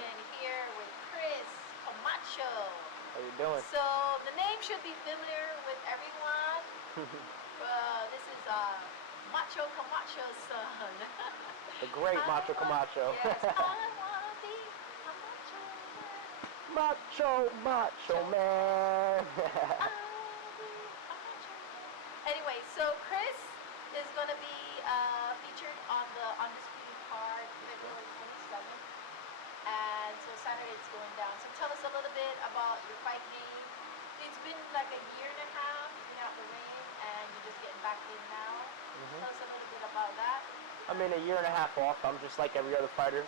and here with Chris Camacho. How you doing? So the name should be familiar with everyone. This is Macho Camacho's son. The great Macho Camacho. Yes, I wanna be a macho man. Macho man. Anyway, so Chris is going to be featured on the Undisputed card February 27th. And so Saturday it's going down. So tell us a little bit about your fight name. It's been like a year and a half. You've been out the ring and you're just getting back in now. Tell us a little bit about that. I mean, a year and a half off. I'm just like every other fighter.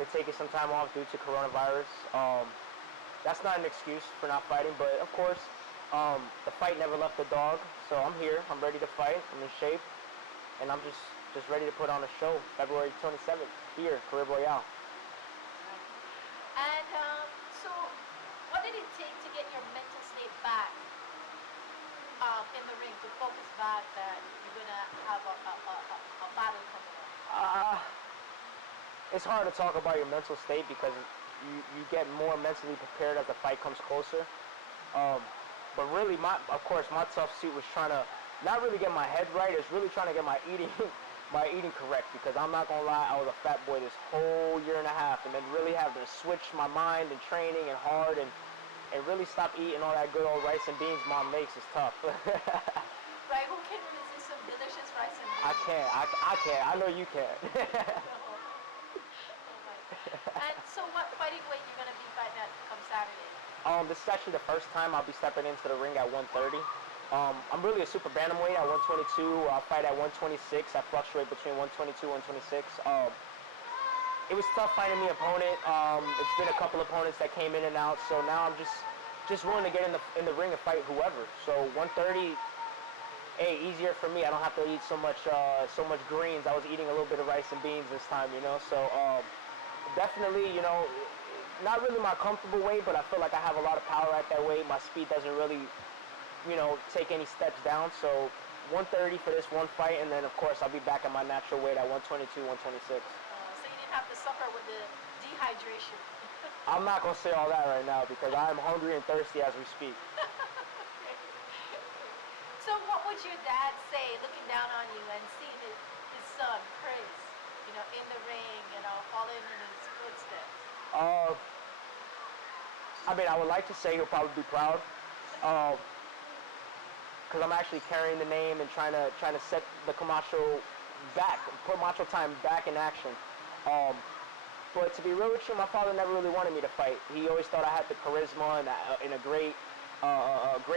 They're taking some time off due to coronavirus. That's not an excuse for not fighting, but of course, the fight never left the dog. So I'm here. I'm ready to fight. I'm in shape, and I'm just ready to put on a show. February 27th here, Carib Royale. And so, what did it take to get your mental state back in the ring, to focus back that you're gonna have a battle coming up? It's hard to talk about your mental state because you get more mentally prepared as the fight comes closer. But really, of course, my tough suit was trying to not really get my head right. It's really trying to get my eating correct, because I'm not gonna lie, I was a fat boy this whole year and a half, and then really have to switch my mind and training and hard and really stop eating all that good old rice and beans mom makes is tough. Right? Who can resist some delicious rice and beans? I can't. I can't. I know you can't. And so, what fighting weight you're gonna be fighting at come Saturday? This is actually the first time I'll be stepping into the ring at 130. I'm really a super bantamweight at 122. I fight at 126. I fluctuate between 122 and 126. It was tough finding the opponent. It's been a couple opponents that came in and out, so now I'm just willing to get in the ring and fight whoever. So 130, hey, easier for me. I don't have to eat so much greens. I was eating a little bit of rice and beans this time, you know. So definitely, you know, not really my comfortable weight, but I feel like I have a lot of power at that weight. My speed doesn't really, you know, take any steps down. So 130 for this one fight, and then of course I'll be back at my natural weight at 122, 126. So you didn't have to suffer with the dehydration. I'm not gonna say all that right now because I'm hungry and thirsty as we speak. So what would your dad say, looking down on you and seeing his son Chris, you know, in the ring, you know, following in his footsteps? I mean, I would like to say he'll probably be proud, because I'm actually carrying the name and trying to set the Camacho back, put Macho Time back in action. But to be real with you, my father never really wanted me to fight. He always thought I had the charisma and a great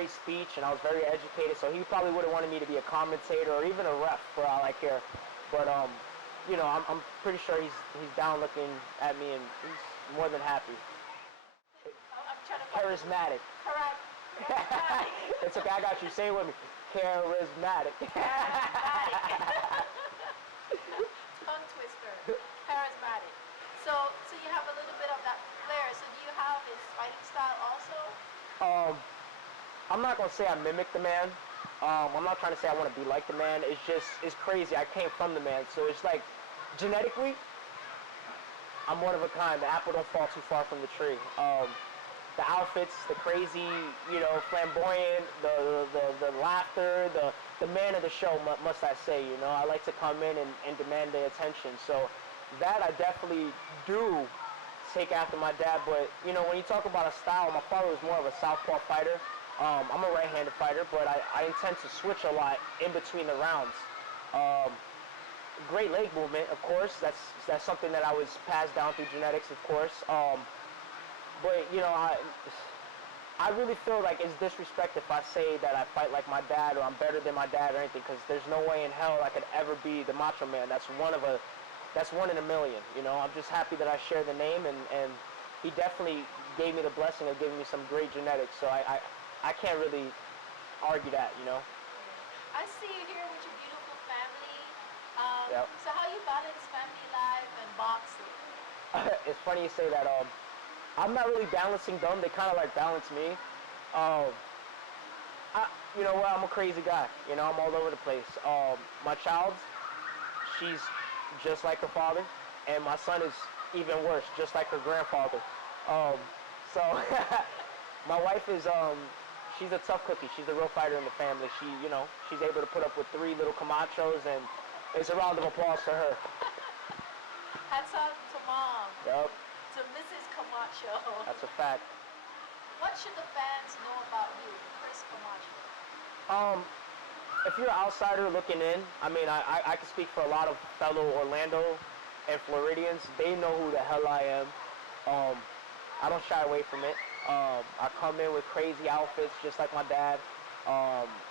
speech, and I was very educated. So he probably would have wanted me to be a commentator or even a ref, for all I care. But you know, I'm pretty sure he's down looking at me, and he's more than happy. I'm trying to Charismatic. Correct. It's okay, I got you. Say it with me. Charismatic. Tongue twister. Charismatic. So you have a little bit of that flair. So do you have his fighting style also? I'm not gonna say I mimic the man. I'm not trying to say I want to be like the man. It's crazy. I came from the man, so it's like genetically, I'm one of a kind. The apple don't fall too far from the tree. The outfits, the crazy, you know, flamboyant, the laughter, the man of the show, must I say, you know. I like to come in and demand their attention. So that I definitely do take after my dad. But, you know, when you talk about a style, my father was more of a southpaw fighter. I'm a right-handed fighter, but I intend to switch a lot in between the rounds. Great leg movement, of course. That's something that I was passed down through genetics, of course. But, you know, I really feel like it's disrespect if I say that I fight like my dad or I'm better than my dad or anything, because there's no way in hell I could ever be the Macho Man. That's one in a million, you know. I'm just happy that I share the name, and he definitely gave me the blessing of giving me some great genetics, so I can't really argue that, you know. I see you here with your beautiful family. Yep. So how you balance family life and boxing? It's funny you say that. I'm not really balancing them. They kind of like balance me. You know what? I'm a crazy guy. You know, I'm all over the place. My child, she's just like her father, and my son is even worse, just like her grandfather. So my wife is she's a tough cookie. She's the real fighter in the family. She, you know, she's able to put up with 3 little Camachos, and it's a round of applause to her. Hats off to mom. Yep, To Mrs. Camacho. that's a fact. What should the fans know about you, Chris Camacho? If you're an outsider looking in, I mean, I can speak for a lot of fellow Orlando and Floridians. They know who the hell I am. I don't shy away from it. I come in with crazy outfits just like my dad.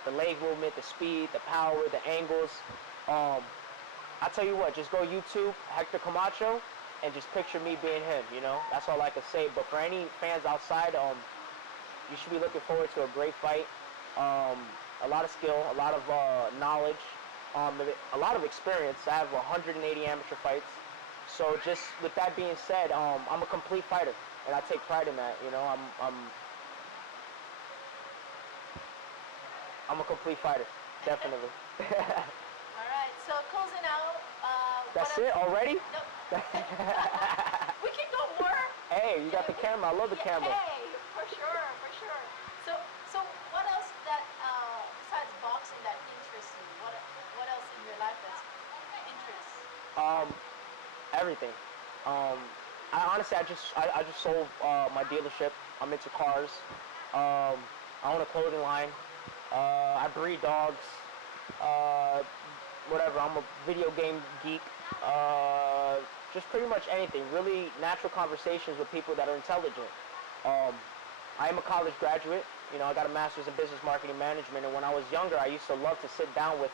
The leg movement, the speed, the power, the angles. I tell you what, just go YouTube, Hector Camacho, and just picture me being him, you know? That's all I can say. But for any fans outside, you should be looking forward to a great fight. A lot of skill, a lot of knowledge, a lot of experience. I have 180 amateur fights. So just with that being said, I'm a complete fighter, and I take pride in that. You know, I'm a complete fighter, definitely. All right, so closing out. That's it already? No. We can go more. Hey, you got the camera. I love the camera. Hey, for sure, for sure. So what else that besides boxing that interests you? What else in your life that interests? Everything. I honestly, I just sold my dealership. I'm into cars. I own a clothing line. I breed dogs. Whatever. I'm a video game geek. Just pretty much anything. Really natural conversations with people that are intelligent. I am a college graduate. You know, I got a master's in business marketing management, and when I was younger, I used to love to sit down with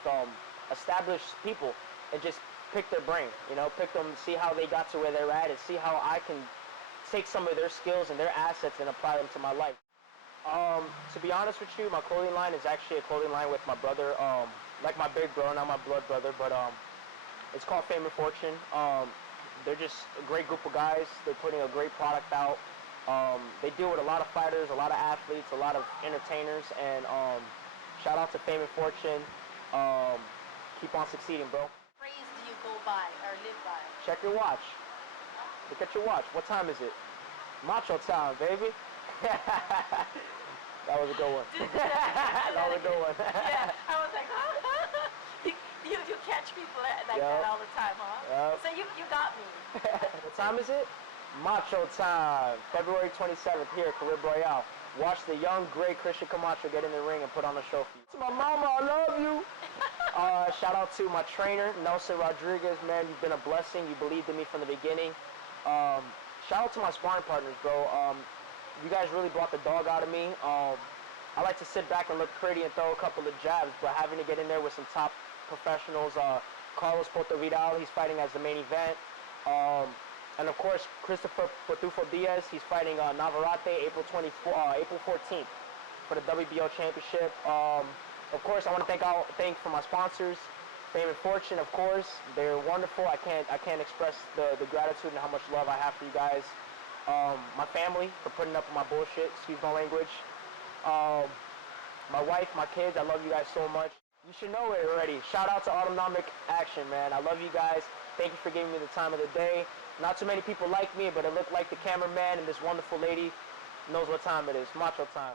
established people and just pick their brain. You know, pick them, see how they got to where they're at, and see how I can take some of their skills and their assets and apply them to my life. To be honest with you, my clothing line is actually a clothing line with my brother, like my big bro, not my blood brother, but it's called Fame and Fortune. They're just a great group of guys. They're putting a great product out. They deal with a lot of fighters, a lot of athletes, a lot of entertainers, and shout out to Fame and Fortune. Keep on succeeding, bro. What phrase do you go by or live by? Check your watch. Look at your watch. What time is it? Macho time, baby. That was a good one. That was a good one. Yeah, I was like, huh? You catch people like that all the time, huh? Yep. So you got me. What time is it? Macho time. February 27th here at Carib Royale. Watch the young, great Christian Camacho get in the ring and put on a show for you. To my mama, I love you. Shout out to my trainer, Nelson Rodriguez. Man, you've been a blessing. You believed in me from the beginning. Shout out to my sparring partners, bro. You guys really brought the dog out of me. I like to sit back and look pretty and throw a couple of jabs, but having to get in there with some top professionals, Carlos Porto-Vidal, he's fighting as the main event. And of course, Christopher Portufo Diaz, he's fighting Navarrete April 14th for the WBO championship. Of course, I want to thank for my sponsors, Fame and Fortune, of course. They're wonderful. I can't express the gratitude and how much love I have for you guys. My family for putting up with my bullshit, excuse my language. My wife, my kids, I love you guys so much. You should know it already. Shout out to Autonomic Action, man. I love you guys. Thank you for giving me the time of the day. Not too many people like me, but it looked like the cameraman and this wonderful lady knows what time it is. Macho time.